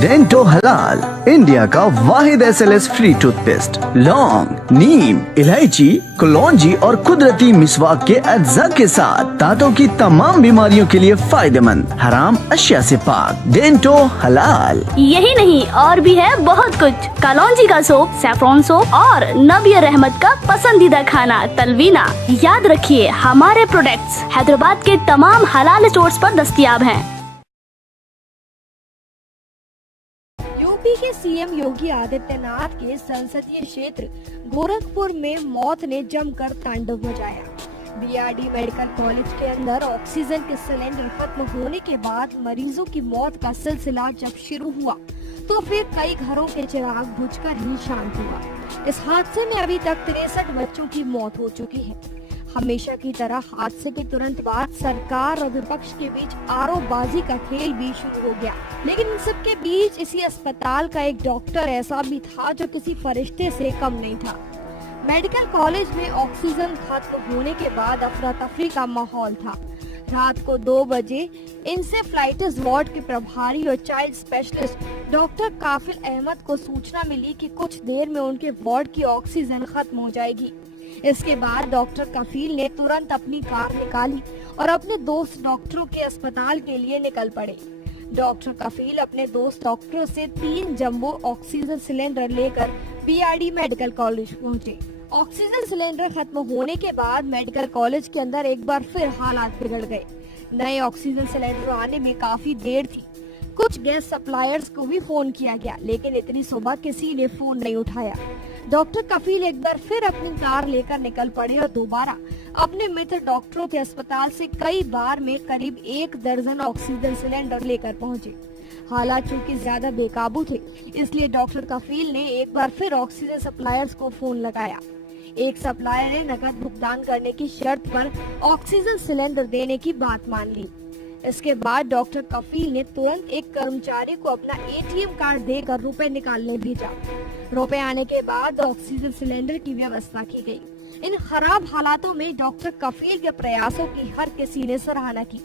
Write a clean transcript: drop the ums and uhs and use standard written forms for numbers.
Dento हलाल, India का वाहिद SLS free toothpaste. लौंग, नीम, इलायची, कलौंजी और कुदरती मिसवाक के अज्जा के साथ दांतों की तमाम बीमारियों के लिए फायदेमंद, हराम अशिया से पाक। डेंटो हलाल। यही नहीं और भी है बहुत कुछ। कलौंजी का सोप, सैफरॉन सोप और नबी रहमत का पसंदीदा खाना तलवीना। याद रखिए, हमारे प्रोडक्ट्स हैदराबाद के तमाम हलाल स्टोर्स पर दस्तयाब हैं। यूपी के सीएम योगी आदित्यनाथ के संसदीय क्षेत्र गोरखपुर में मौत ने जमकर तांडव मचाया। बीआरडी मेडिकल कॉलेज के अंदर ऑक्सीजन के सिलेंडर खत्म होने के बाद मरीजों की मौत का सिलसिला जब शुरू हुआ तो फिर कई घरों के चिराग बुझकर ही शांत हुआ। इस हादसे में अभी तक 63 बच्चों की मौत हो चुकी है। हमेशा की तरह हादसे के तुरंत बाद सरकार और विपक्ष के बीच आरोपबाजी का खेल भी शुरू हो गया, लेकिन इन सब के बीच इसी अस्पताल का एक डॉक्टर ऐसा भी था जो किसी फरिश्ते से कम नहीं था। मेडिकल कॉलेज में ऑक्सीजन खत्म होने के बाद अफरा तफरी का माहौल था। रात को 2 बजे इंसेफ्लाइटिस वार्ड के प्रभारी और child specialist doctor Kafeel Ahmad को सूचना मिली कि कुछ देर में उनके वार्ड की ऑक्सीजन खत्म हो जाएगी। इसके बाद डॉक्टर कफील ने तुरंत अपनी कार निकाली और अपने दोस्त डॉक्टरों के अस्पताल के लिए निकल पड़े। डॉक्टर कफील अपने दोस्त डॉक्टरों से 3 जंबो ऑक्सीजन सिलेंडर लेकर बीआरडी मेडिकल कॉलेज पहुंचे। ऑक्सीजन सिलेंडर खत्म होने के बाद मेडिकल कॉलेज के अंदर एक बार फिर हालात बिगड़ गए। नए ऑक्सीजन सिलेंडर आने में काफी देर थी। कुछ गैस सप्लायर्स को भी फोन किया गया, लेकिन इतनी सुबह किसी ने फोन नहीं उठाया। डॉक्टर कफील एक बार फिर अपनी कार लेकर निकल पड़े और दोबारा अपने मित्र डॉक्टरों के अस्पताल से कई बार में करीब 1 दर्जन ऑक्सीजन सिलेंडर लेकर पहुंचे। हालात चूंकि ज्यादा बेकाबू थे, इसलिए डॉक्टर कफील ने एक बार फिर ऑक्सीजन सप्लायर्स को फोन लगाया। एक सप्लायर ने नकद भुगतान करने की शर्त पर ऑक्सीजन सिलेंडर देने की बात मान ली। इसके बाद डॉक्टर कफील ने तुरंत एक कर्मचारी को अपना ATM कार्ड देकर रुपए निकालने भेजा। रुपए आने के बाद ऑक्सीजन सिलेंडर की व्यवस्था की गई। इन खराब हालातों में डॉक्टर कफील के प्रयासों की हर किसी ने सराहना की।